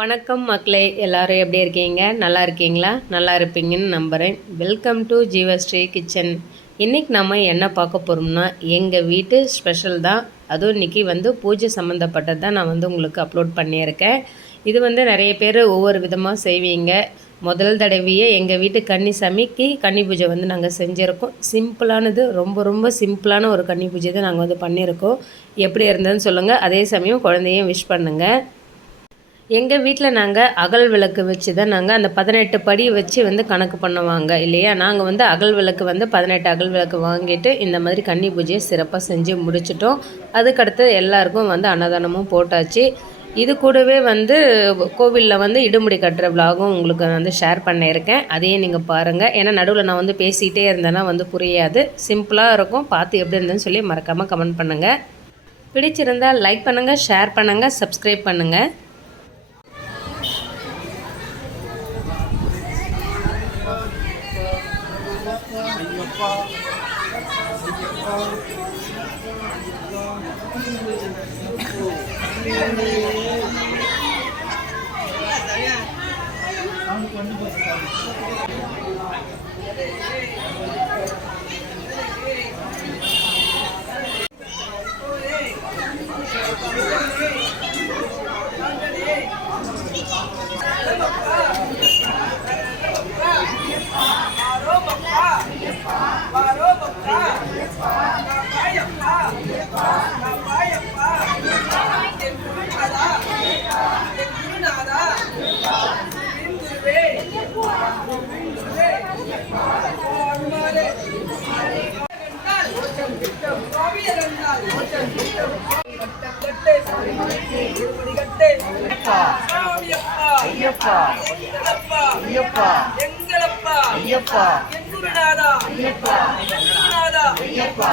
வணக்கம் மக்களே, எல்லோரும் எப்படி இருக்கீங்க? நல்லா இருக்கீங்களா? நல்லா இருப்பீங்கன்னு நம்புகிறேன். Welcome to Jeevasri kitchen. இன்றைக்கி நம்ம என்ன பார்க்க போகிறோம்னா, எங்கள் வீட்டு ஸ்பெஷல் தான். அதுவும் இன்றைக்கி பூஜை சம்மந்தப்பட்டது தான் நான் உங்களுக்கு அப்லோட் பண்ணியிருக்கேன். இது நிறைய பேர் ஒவ்வொரு விதமாக செய்வீங்க. முதல் தடவையே எங்கள் வீட்டு கன்னிசாமிக்கு கன்னி பூஜை நாங்கள் செஞ்சுருக்கோம். சிம்பிளானது, ரொம்ப ரொம்ப சிம்பிளான ஒரு கன்னி பூஜை தான் நாங்கள் பண்ணியிருக்கோம். எப்படி இருந்ததுன்னு சொல்லுங்கள். அதே சமயம் குழந்தையும் விஷ் பண்ணுங்கள். எங்கள் வீட்டில் நாங்கள் அகல் விளக்கு வச்சு தான் நாங்கள் அந்த 18 படி வச்சு கணக்கு பண்ணுவாங்க இல்லையா. நாங்கள் அகல் விளக்கு 18 அகல் விளக்கு வாங்கிட்டு இந்த மாதிரி கன்னி பூஜையை சிறப்பாக செஞ்சு முடிச்சிட்டோம். அதுக்கடுத்து எல்லாருக்கும் அன்னதானமும் போட்டாச்சு. இது கூடவே கோவிலில் இடுமுடி கட்டுற விலாகும் உங்களுக்கு ஷேர் பண்ணியிருக்கேன். அதையே நீங்கள் பாருங்கள். ஏன்னா நடுவில் நான் பேசிக்கிட்டே இருந்தேன்னா புரியாது. சிம்பிளாக இருக்கும். பார்த்து எப்படி இருந்ததுன்னு சொல்லி மறக்காமல் கமெண்ட் பண்ணுங்கள். பிடிச்சிருந்தால் லைக் பண்ணுங்கள், ஷேர் பண்ணுங்கள், சப்ஸ்கிரைப் பண்ணுங்கள். ஐயப்பா